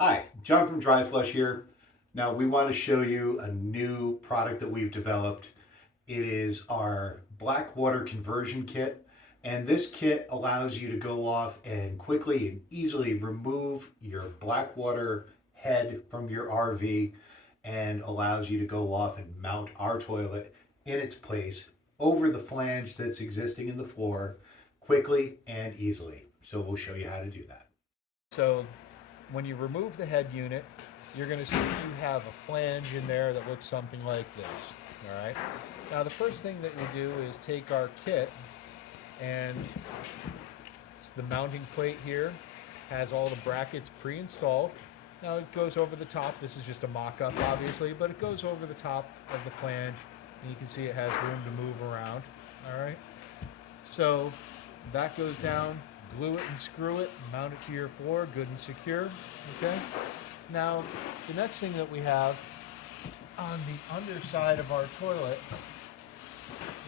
Hi, John from Dry-Flush here. Now we want to show you a new product that we've developed. It is our Blackwater Conversion Kit, and this kit allows you to go off and quickly and easily remove your Blackwater head from your RV and allows you to go off and mount our toilet in its place over the flange that's existing in the floor quickly and easily. So we'll show you how to do that. So when you remove the head unit, you're going to see you have a flange in there that looks something like this. All right. Now the first thing that we'll do is take our kit, and it's the mounting plate here has all the brackets pre-installed. Now it goes over the top. This is just a mock-up, obviously, but it goes over the top of the flange, and you can see it has room to move around. All right. So that goes down, glue it and screw it, mount it to your floor, good and secure. Okay. Now, the next thing that we have on the underside of our toilet,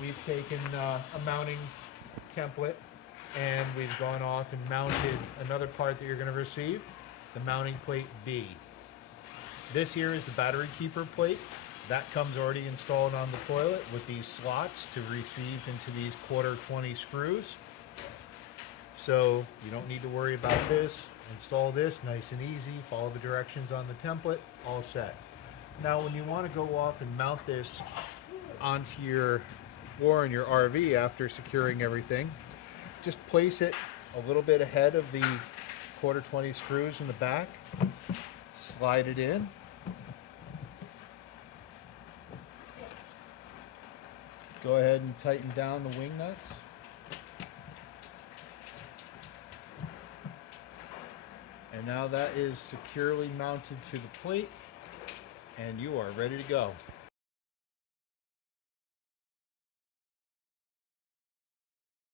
we've taken a mounting template and we've gone off and mounted another part that you're going to receive, the mounting plate B. This here is the battery keeper plate. That comes already installed on the toilet with these slots to receive into these 1/4 20 screws. So you don't need to worry about this. Install this nice and easy. Follow the directions on the template. All set. Now when you want to go off and mount this onto your floor in your RV after securing everything, just place it a little bit ahead of the 1/4 20 screws in the back. Slide it in. Go ahead and tighten down the wing nuts. And now that is securely mounted to the plate, and you are ready to go.